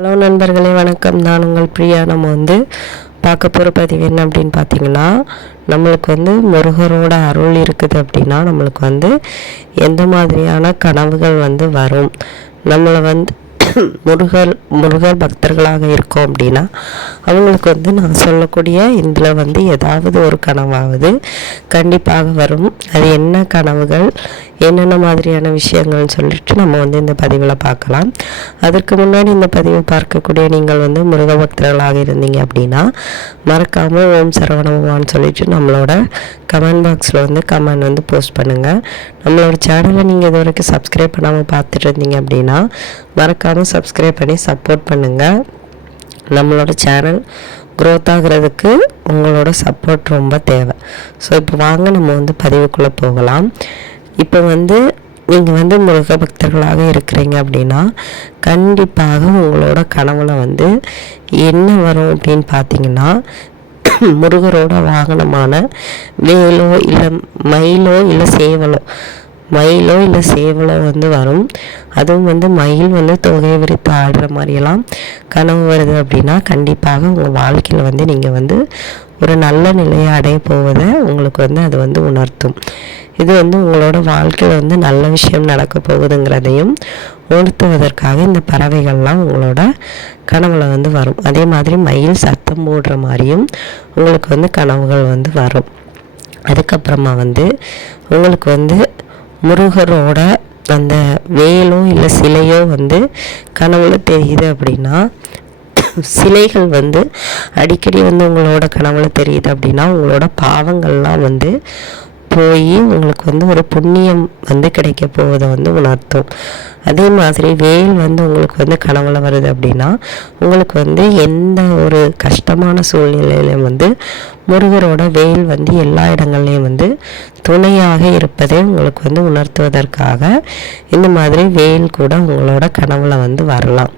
Hello நண்பர்களே, வணக்கம். நான் உங்கள் பிரியா. நம்ம பார்க்க போகிற பதிவு என்ன அப்படின்னு பார்த்தீங்கன்னா, நம்மளுக்கு முருகரோட அருள் இருக்குது அப்படின்னா நம்மளுக்கு எந்த மாதிரியான கனவுகள் வரும். நம்மளை முருகர் பக்தர்களாக இருக்கோம் அப்படின்னா அவங்களுக்கு நான் சொல்லக்கூடிய இதில் ஏதாவது ஒரு கனவாவது கண்டிப்பாக வரும். அது என்ன கனவுகள், என்னென்ன மாதிரியான விஷயங்கள்னு சொல்லிட்டு நம்ம இந்த பதிவில் பார்க்கலாம். அதற்கு முன்னாடி இந்த பதிவை பார்க்கக்கூடிய நீங்கள் முருக பக்தர்களாக இருந்தீங்க அப்படின்னா மறக்காமல் ஓம் சரவணபவான்னு சொல்லிட்டு நம்மளோட கமெண்ட் பாக்ஸில் கமெண்ட் போஸ்ட் பண்ணுங்கள். நம்மளோட சேனலை நீங்கள் இது வரைக்கும் சப்ஸ்கிரைப் பண்ணாமல் பார்த்துட்டு இருந்தீங்க அப்படின்னா மறக்காமல் சப்ஸ்கிரைப் பண்ணி சப்போர்ட் பண்ணுங்கள். நம்மளோட சேனல் க்ரோத் ஆகிறதுக்கு உங்களோட சப்போர்ட் ரொம்ப தேவை. ஸோ இப்போ வாங்க நம்ம பதிவுக்குள்ளே போகலாம். இப்போ நீங்கள் முருக பக்தர்களாக இருக்கிறீங்க அப்படின்னா கண்டிப்பாக உங்களோட கனவுல என்ன வரும் அப்படின்னு பார்த்தீங்கன்னா, முருகரோட வாகனமான வேலோ இல்லை மயிலோ இல்லை சேவலோ வரும். அதுவும் மயில் தொகையை விரித்து ஆடுற மாதிரியெல்லாம் கனவு வருது அப்படின்னா கண்டிப்பாக உங்கள் வாழ்க்கையில் நீங்கள் ஒரு நல்ல நிலையை அடைய போவதை உங்களுக்கு அது உணர்த்தும். இது உங்களோட வாழ்க்கையில் நல்ல விஷயம் நடக்க போகுதுங்கிறதையும் உணர்த்துவதற்காக இந்த பறவைகள்லாம் உங்களோட கனவுல வரும். அதே மாதிரி மயில் சத்தம் போடுற மாதிரியும் உங்களுக்கு கனவுகள் வரும். அதுக்கப்புறமா உங்களுக்கு முருகரோட அந்த வேலோ இல்லை சிலையோ கனவுல தெரியுது அப்படின்னா, சிலைகள் அடிக்கடி உங்களோட கனவுல தெரியுது அப்படின்னா உங்களோட பாவங்கள்லாம் போய் உங்களுக்கு ஒரு புண்ணியம் கிடைக்க போவதை உணர்த்தும். அதே மாதிரி வேல் உங்களுக்கு கனவுல வருது அப்படின்னா உங்களுக்கு எந்த ஒரு கஷ்டமான சூழ்நிலையிலும் முருகரோட வேல் எல்லா இடங்கள்லையும் துணையாக இருப்பதை உங்களுக்கு உணர்த்துவதற்காக இந்த மாதிரி வேல் கூட உங்களோட கனவுல வரலாம்.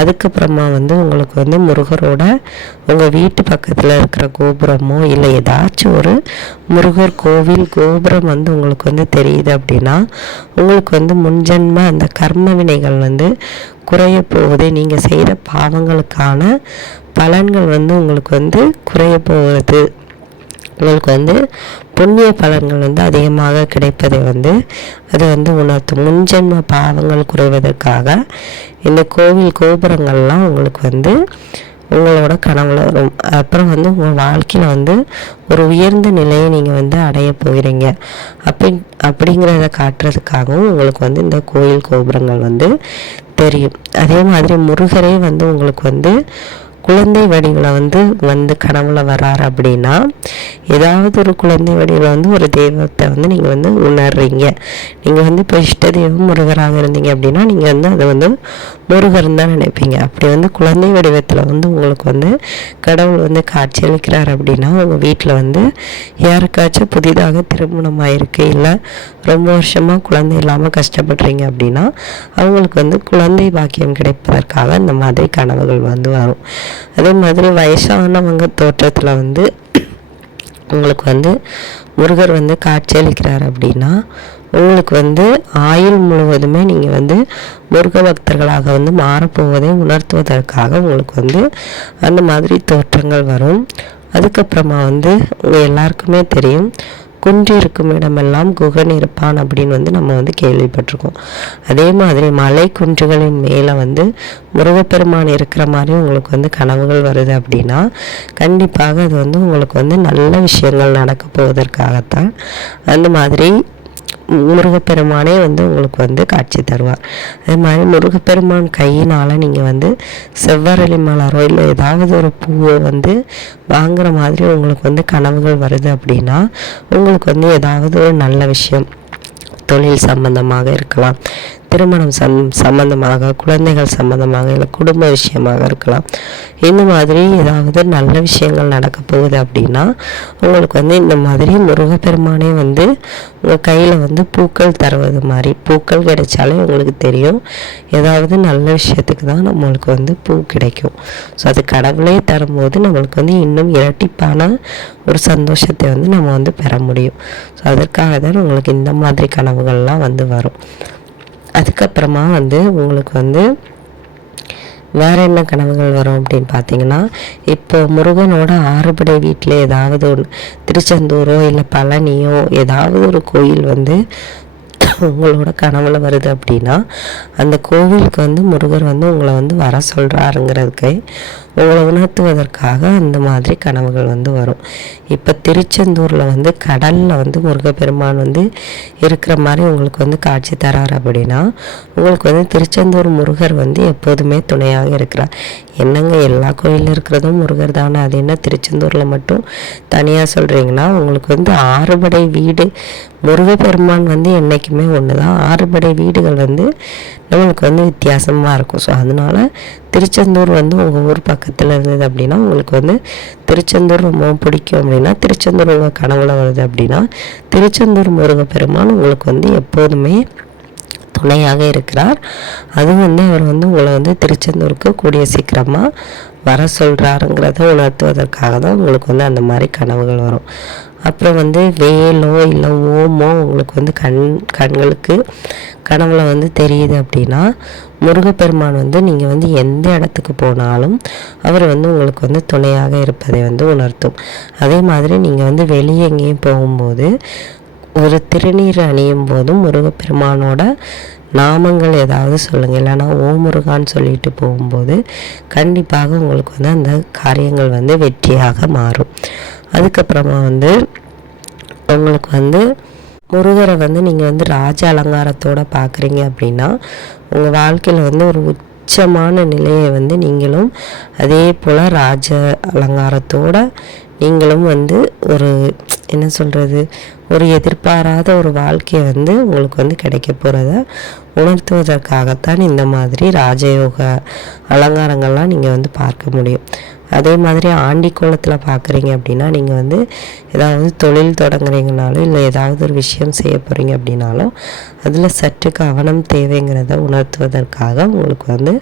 அதுக்கப்புறமா உங்களுக்கு முருகரோட உங்கள் வீட்டு பக்கத்தில் இருக்கிற கோபுரமோ இல்லை ஏதாச்சும் ஒரு முருகர் கோவில் கோபுரம் உங்களுக்கு தெரியுது அப்படின்னா உங்களுக்கு முன்ஜென்ம அந்த கர்ம வினைகள் குறைய போகுது. நீங்கள் செய்கிற பாவங்களுக்கான பலன்கள் உங்களுக்கு குறைய போகுது. உங்களுக்கு புண்ணிய பலன்கள் அதிகமாக கிடைப்பதை அது உணர்த்தும். முன்ஜென்ம பாவங்கள் குறைவதற்காக இந்த கோவில் கோபுரங்கள்லாம் உங்களுக்கு உங்களோட கனவுல வரும். அப்புறம் உங்கள் வாழ்க்கையில் ஒரு உயர்ந்த நிலையை நீங்கள் அடைய போகிறீங்க அப்படிங்கிறத காட்டுறதுக்காகவும் உங்களுக்கு இந்த கோயில் கோபுரங்கள் தெரியும். அதே மாதிரி முருகரே உங்களுக்கு குழந்தை வடிவில் கனவுல வராரு அப்படின்னா ஏதாவது ஒரு குழந்தை வடிவில் ஒரு தெய்வத்தை நீங்கள் உணர்றீங்க. நீங்கள் இப்போ இஷ்ட தெய்வம் முருகராக இருந்தீங்க அப்படின்னா நீங்கள் அதை முருகர்னு தான் நினைப்பீங்க. அப்படி குழந்தை வடிவத்தில் உங்களுக்கு கடவுள் காட்சியளிக்கிறார் அப்படின்னா உங்கள் வீட்டில் யாருக்காச்சும் புதிதாக திருமணம் ஆயிருக்கு இல்லை ரொம்ப வருஷமாக குழந்தை இல்லாமல் கஷ்டப்படுறீங்க அப்படின்னா அவங்களுக்கு குழந்தை பாக்கியம் கிடைப்பதற்காக இந்த மாதிரி கனவுகள் வரும். அதே மாதிரி வயசானவங்க தோற்றத்தில் உங்களுக்கு முருகர் காட்சியளிக்கிறார் அப்படின்னா உங்களுக்கு ஆயுள் முழுவதுமே நீங்கள் முருக பக்தர்களாக மாறப்போவதை உணர்த்துவதற்காக உங்களுக்கு அந்த மாதிரி தோற்றங்கள் வரும். அதுக்கப்புறமா உங்கள் எல்லாருக்குமே தெரியும், குன்றிருக்கும் இடமெல்லாம் குகன் இருப்பான் அப்படின்னு நம்ம கேள்விப்பட்டிருக்கோம். அதே மாதிரி மலை குன்றுகளின் மேலே முருகப்பெருமான் இருக்கிற மாதிரி உங்களுக்கு கனவுகள் வருது அப்படின்னா கண்டிப்பாக அது உங்களுக்கு நல்ல விஷயங்கள் நடக்க போவதற்காகத்தான் அந்த மாதிரி முருகப்பெருமானே உங்களுக்கு காட்சி தருவார். அதே மாதிரி முருகப்பெருமான் கையினால் நீங்கள் செவ்வரளி மலரோ இல்லை ஏதாவது ஒரு பூவோ வாங்குற மாதிரி உங்களுக்கு கனவுகள் வருது அப்படின்னா உங்களுக்கு ஏதாவது ஒரு நல்ல விஷயம், தொழில் சம்பந்தமாக இருக்கலாம், திருமணம் சம்பந்தமாக, குழந்தைகள் சம்பந்தமாக, இல்லை குடும்ப விஷயமாக இருக்கலாம். இந்த மாதிரி ஏதாவது நல்ல விஷயங்கள் நடக்க போகுது அப்படின்னா உங்களுக்கு இந்த மாதிரி முருகப்பெருமானே உங்கள் கையில் பூக்கள் தருவது மாதிரி, பூக்கள் கிடைச்சாலே உங்களுக்கு தெரியும் ஏதாவது நல்ல விஷயத்துக்கு தான் நம்மளுக்கு பூ கிடைக்கும். ஸோ அது கடவுளே தரும்போது நம்மளுக்கு இன்னும் இரட்டிப்பான ஒரு சந்தோஷத்தை நம்ம பெற முடியும். ஸோ அதற்காக தான் உங்களுக்கு இந்த மாதிரி கனவுகள்லாம் வரும். அதுக்கப்புறமா உங்களுக்கு வேறு என்ன கனவுகள் வரும் அப்படின்னு பார்த்தீங்கன்னா, இப்போ முருகனோட ஆறுபடை வீட்டில் ஏதாவது ஒன்று திருச்செந்தூரோ இல்லை பழனியோ ஏதாவது ஒரு கோயில் வந்து உங்களோட கனவுல வருது அப்படின்னா, அந்த கோவிலுக்கு வந்து முருகர் வந்து உங்களை வந்து வர சொல்கிறாருங்கிறதுக்கு உங்களை உணர்த்துவதற்காக அந்த மாதிரி கனவுகள் வந்து வரும். இப்போ திருச்செந்தூரில் வந்து கடலில் வந்து முருகப்பெருமான் வந்து இருக்கிற மாதிரி உங்களுக்கு வந்து காட்சி தரார் அப்படின்னா, உங்களுக்கு வந்து திருச்செந்தூர் முருகர் வந்து எப்போதுமே துணையாக இருக்கிறார். என்னங்க எல்லா கோயிலில் இருக்கிறதும் முருகர் தானே, அது என்ன திருச்செந்தூரில் மட்டும் தனியாக சொல்கிறீங்கன்னா, உங்களுக்கு வந்து ஆறுபடை வீடு முருகப்பெருமான் வந்து என்றைக்குமே ஒன்று தான். ஆறுபடை வீடுகள் வந்து நம்மளுக்கு வந்து வித்தியாசமாக இருக்கும். ஸோ அதனால் திருச்செந்தூர் வந்து உங்கள் ஊர் பக்கத்தில் இருந்தது அப்படின்னா, உங்களுக்கு வந்து திருச்செந்தூர் ரொம்ப பிடிக்கும் அப்படின்னா, திருச்செந்தூர் உங்கள் கனவுல வருது அப்படின்னா, திருச்செந்தூர் முருகப்பெருமான் உங்களுக்கு வந்து எப்போதுமே துணையாக இருக்கிறார். அது வந்து அவர் வந்து உங்களை வந்து திருச்செந்தூருக்கு கூடிய சீக்கிரமாக வர சொல்கிறாருங்கிறத உணர்த்துவதற்காக தான் உங்களுக்கு வந்து அந்த மாதிரி கனவுகள் வரும். அப்புறம் வந்து வேலோ இல்லை ஓமோ உங்களுக்கு வந்து கண்களுக்கு கனவுல வந்து தெரியுது அப்படின்னா, முருகப்பெருமான் வந்து நீங்கள் வந்து எந்த இடத்துக்கு போனாலும் அவர் வந்து உங்களுக்கு வந்து துணையாக இருப்பதை வந்து உணர்த்தும். அதே மாதிரி நீங்கள் வந்து வெளியே எங்கேயும் போகும்போது ஒரு திருநீர் அணியும் போதும் முருகப்பெருமானோட நாமங்கள் ஏதாவது சொல்லுங்கள், இல்லைன்னா ஓ முருகான்னு சொல்லிட்டு போகும்போது கண்டிப்பாக உங்களுக்கு வந்து அந்த காரியங்கள் வந்து வெற்றியாக மாறும். அதுக்கப்புறமா வந்து உங்களுக்கு வந்து முருகரை வந்து நீங்கள் வந்து ராஜ அலங்காரத்தோடு பார்க்குறீங்க அப்படின்னா, உங்கள் வாழ்க்கையில் வந்து ஒரு உச்சமான நிலையை வந்து நீங்களும் அதே போல் ராஜ அலங்காரத்தோடு நீங்களும் வந்து ஒரு என்ன சொல்கிறது, ஒரு எதிர்பாராத ஒரு வாழ்க்கையை வந்து உங்களுக்கு வந்து கிடைக்க போகிறத உணர்த்துவதற்காகத்தான் இந்த மாதிரி ராஜயோக அலங்காரங்கள்லாம் நீங்கள் வந்து பார்க்க முடியும். அதே மாதிரி ஆண்டி கோலத்தில் பார்க்குறீங்க அப்படின்னா, நீங்கள் வந்து ஏதாவது தொழில் தொடங்குறீங்கனாலும் இல்லை ஏதாவது ஒரு விஷயம் செய்ய போகிறீங்க அப்படின்னாலும் அதில் சற்று கவனம் தேவைங்கிறத உணர்த்துவதற்காக உங்களுக்கு வந்து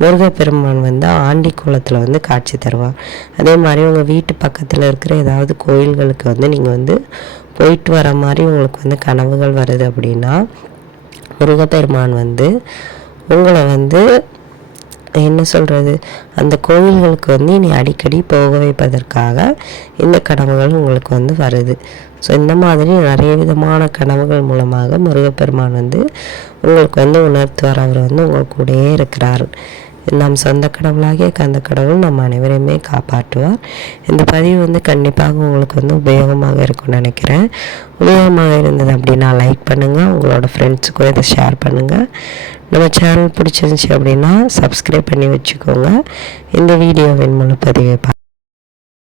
முருகப்பெருமான் வந்து ஆண்டி கோலத்தில் வந்து காட்சி தருவார். அதே மாதிரி உங்கள் வீட்டு பக்கத்தில் இருக்கிற ஏதாவது கோயில்களுக்கு வந்து நீங்கள் வந்து போயிட்டு வர மாதிரி உங்களுக்கு வந்து கனவுகள் வருது அப்படின்னா, முருகப்பெருமான் வந்து உங்களை வந்து என்ன சொல்கிறது, அந்த கோவில்களுக்கு வந்து இனி அடிக்கடி போக வைப்பதற்காக இந்த கனவுகள் உங்களுக்கு வந்து வருது. ஸோ இந்த மாதிரி நிறைய விதமான கனவுகள் மூலமாக முருகப்பெருமான் வந்து உங்களுக்கு வந்து உணர்த்துவார். அவர் வந்து உங்கள் கூடயே இருக்கிறார். நம் சொந்த கடவுளாகிய கந்த கடவுள் நம்ம அனைவரையுமே காப்பாற்றுவார். இந்த பதிவு வந்து கண்டிப்பாக உங்களுக்கு வந்து உபயோகமாக இருக்கும்னு நினைக்கிறேன். உபயோகமாக இருந்தது அப்படின்னா லைக் பண்ணுங்கள், உங்களோட ஃப்ரெண்ட்ஸுக்கும் இதை ஷேர் பண்ணுங்கள். நம்ம சேனல் பிடிச்சிருந்துச்சி அப்படின்னா சப்ஸ்கிரைப் பண்ணி வச்சுக்கோங்க. இந்த வீடியோவின் முழு பதிவை